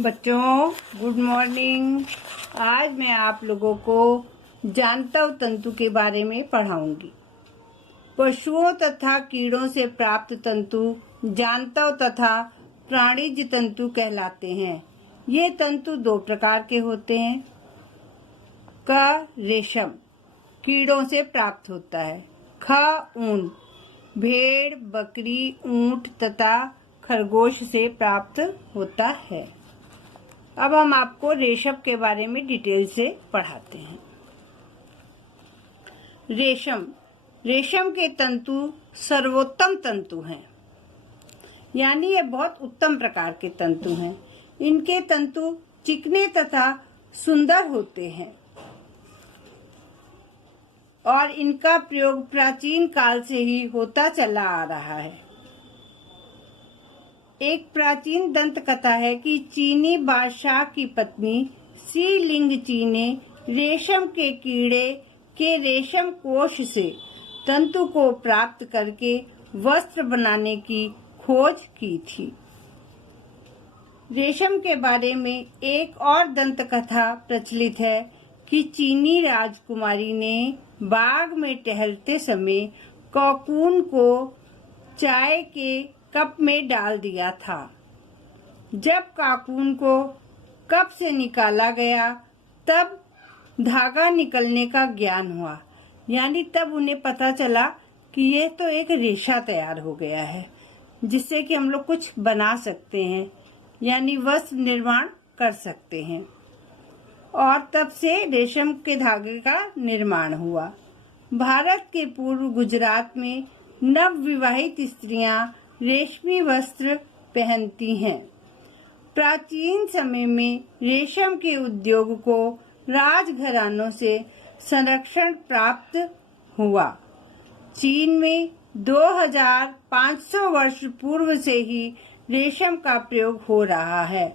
बच्चों good morning. आज मैं आप लोगों को जांतव तंतु के बारे में पढ़ाऊंगी। पशुओं तथा कीड़ों से प्राप्त तंतु जांतव तथा प्राणिज तंतु कहलाते हैं। ये तंतु दो प्रकार के होते हैं। क रेशम कीड़ों से प्राप्त होता है। ख ऊन भेड़, बकरी, ऊंट तथा खरगोश से प्राप्त होता है। अब हम आपको रेशम के बारे में डिटेल से पढ़ाते हैं। रेशम के तंतु सर्वोत्तम तंतु हैं, यानी ये बहुत उत्तम प्रकार के तंतु हैं। इनके तंतु चिकने तथा सुंदर होते हैं और इनका प्रयोग प्राचीन काल से ही होता चला आ रहा है। एक प्राचीन दंत कथा है कि चीनी बादशाह की पत्नी सी लिंगची ने रेशम के कीड़े के रेशम कोश से तंतु को प्राप्त करके वस्त्र बनाने की खोज की थी। रेशम के बारे में एक और दंत कथा प्रचलित है कि चीनी राजकुमारी ने बाग में टहलते समय कोकून को चाय के कप में डाल दिया था। जब कोकून को कप से निकाला गया तब धागा निकलने का ज्ञान हुआ, यानी तब उन्हें पता चला कि ये तो एक रेशा तैयार हो गया है जिससे कि हम लोग कुछ बना सकते हैं, यानी वस्त्र निर्माण कर सकते हैं। और तब से रेशम के धागे का निर्माण हुआ। भारत के पूर्व गुजरात में नवविवाहित स्त्रियां रेशमी वस्त्र पहनती हैं। प्राचीन समय में रेशम के उद्योग को राजघरानों से संरक्षण प्राप्त हुआ। चीन में 2500 वर्ष पूर्व से ही रेशम का प्रयोग हो रहा है।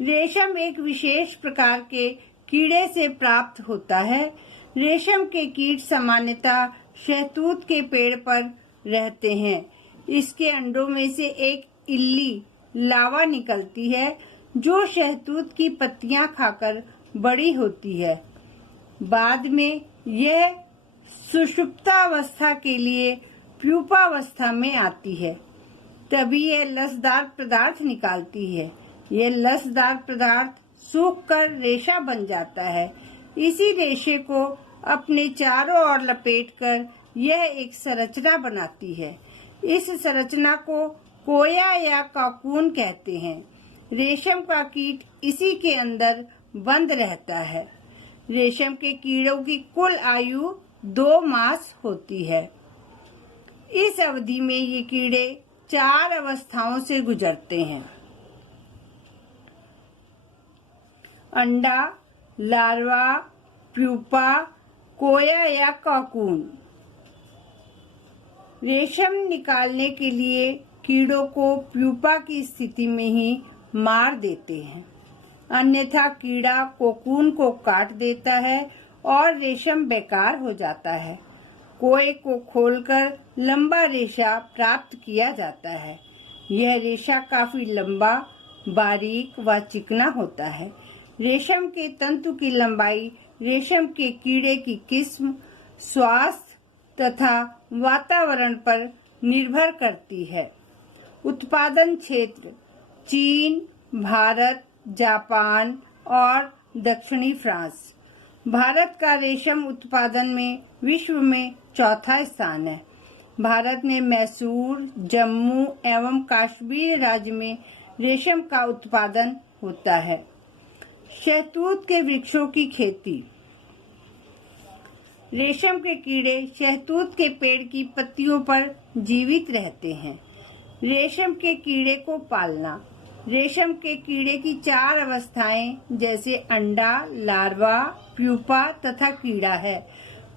रेशम एक विशेष प्रकार के कीड़े से प्राप्त होता है। रेशम के कीट सामान्यतः शहतूत के पेड़ पर रहते हैं। इसके अंडों में से एक इल्ली लावा निकलती है जो शहतूत की पत्तियां खाकर बड़ी होती है। बाद में यह सुषुप्तावस्था के लिए प्यूपावस्था में आती है, तभी यह लसदार पदार्थ निकालती है। यह लसदार पदार्थ सूखकर रेशा बन जाता है। इसी रेशे को अपने चारों ओर लपेटकर यह एक संरचना बनाती है। इस संरचना को कोया या कोकून कहते हैं। रेशम का कीट इसी के अंदर बंद रहता है। रेशम के कीड़ों की कुल आयु 2 मास होती है। इस अवधि में ये कीड़े 4 अवस्थाओं से गुजरते हैं: अंडा, लार्वा, प्यूपा, कोया या कोकून। रेशम निकालने के लिए कीड़ों को प्यूपा की स्थिति में ही मार देते हैं, अन्यथा कीड़ा कोकून को काट देता है और रेशम बेकार हो जाता है। कोए को खोलकर लंबा रेशा प्राप्त किया जाता है। यह रेशा काफी लंबा, बारीक व चिकना होता है। रेशम के तंतु की लंबाई रेशम के कीड़े की किस्म, स्वास्थ्य तथा वातावरण पर निर्भर करती है। उत्पादन क्षेत्र चीन, भारत, जापान और दक्षिणी फ्रांस। भारत का रेशम उत्पादन में विश्व में 4था स्थान है। भारत में मैसूर, जम्मू एवं कश्मीर राज्य में रेशम का उत्पादन होता है। शहतूत के वृक्षों की खेती। रेशम के कीड़े शहतूत के पेड़ की पत्तियों पर जीवित रहते हैं। रेशम के कीड़े को पालना। रेशम के कीड़े की 4 अवस्थाएं जैसे अंडा, लार्वा, प्यूपा तथा कीड़ा है।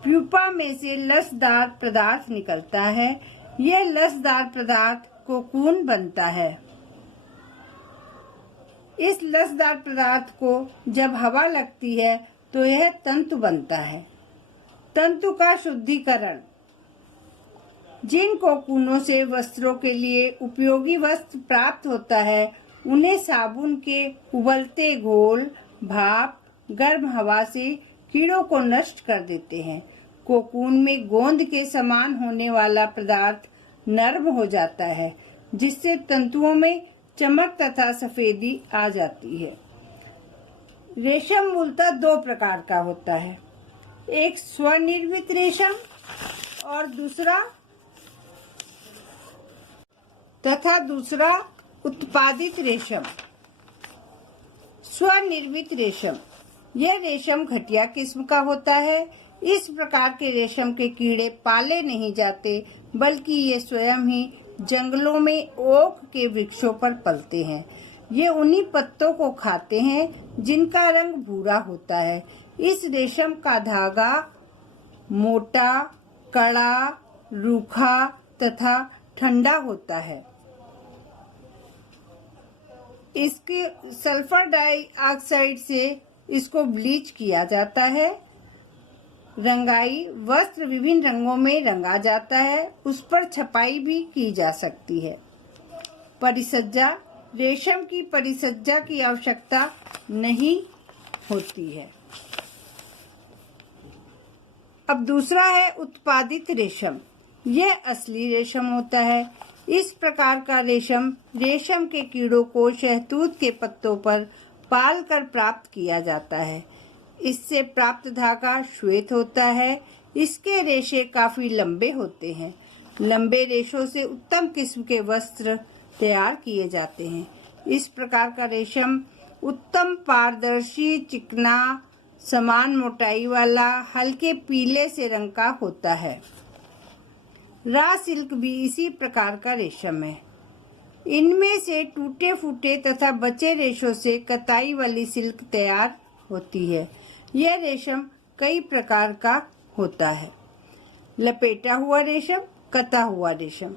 प्यूपा में से लसदार पदार्थ निकलता है। यह लसदार पदार्थ कोकून बनता है। इस लसदार पदार्थ को जब हवा लगती है तो यह तंतु बनता है। तंतु का शुद्धिकरण। जिन कोकूनों से वस्त्रों के लिए उपयोगी वस्त्र प्राप्त होता है उन्हें साबुन के उबलते घोल, भाप, गर्म हवा से कीड़ों को नष्ट कर देते हैं। कोकून में गोंद के समान होने वाला पदार्थ नरम हो जाता है, जिससे तंतुओं में चमक तथा सफेदी आ जाती है। रेशम मूलतः दो प्रकार का होता है, एक स्वनिर्मित रेशम और दूसरा उत्पादित रेशम। स्वनिर्मित रेशम, यह रेशम घटिया किस्म का होता है। इस प्रकार के रेशम के कीड़े पाले नहीं जाते, बल्कि ये स्वयं ही जंगलों में ओक के वृक्षों पर पलते हैं। ये उन्हीं पत्तों को खाते हैं जिनका रंग भूरा होता है। इस रेशम का धागा मोटा, कड़ा, रूखा तथा ठंडा होता है। इसके सल्फर डाइऑक्साइड से इसको ब्लीच किया जाता है। रंगाई, वस्त्र विभिन्न रंगों में रंगा जाता है, उस पर छपाई भी की जा सकती है। परिसज्जा, रेशम की परिसज्जा की आवश्यकता नहीं होती है। अब दूसरा है उत्पादित रेशम। यह असली रेशम होता है। इस प्रकार का रेशम रेशम के कीड़ों को शहतूत के पत्तों पर पाल कर प्राप्त किया जाता है। इससे प्राप्त धागा श्वेत होता है। इसके रेशे काफी लंबे होते हैं। लंबे रेशों से उत्तम किस्म के वस्त्र तैयार किए जाते हैं। इस प्रकार का रेशम उत्तम पारदर्शी, चिकना, समान मोटाई वाला, हल्के पीले से रंग का होता है। रा सिल्क भी इसी प्रकार का रेशम है। इनमें से टूटे फूटे तथा बचे रेशों से कताई वाली सिल्क तैयार होती है। यह रेशम कई प्रकार का होता है। लपेटा हुआ रेशम, कता हुआ रेशम।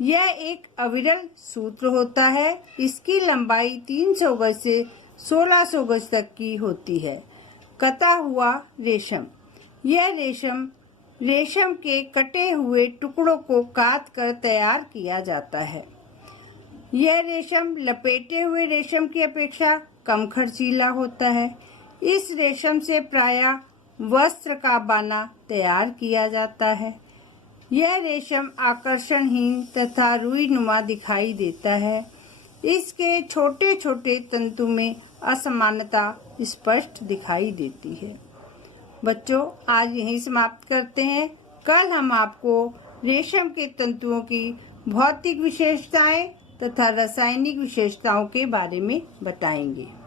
यह एक अविरल सूत्र होता है। इसकी लंबाई 300 गज से 1600 गज तक की होती है। कता हुआ रेशम, यह रेशम के कटे हुए टुकड़ों को काट कर तैयार किया जाता है। यह रेशम लपेटे हुए रेशम की अपेक्षा कम खर्चीला होता है। इस रेशम से प्रायः वस्त्र का बाना तैयार किया जाता है। यह रेशम आकर्षणहीन तथा रुई नुमा दिखाई देता है। इसके छोटे छोटे तंतु में असमानता स्पष्ट दिखाई देती है। बच्चों, आज यहीं समाप्त करते हैं। कल हम आपको रेशम के तंतुओं की भौतिक विशेषताएं तथा रासायनिक विशेषताओं के बारे में बताएंगे।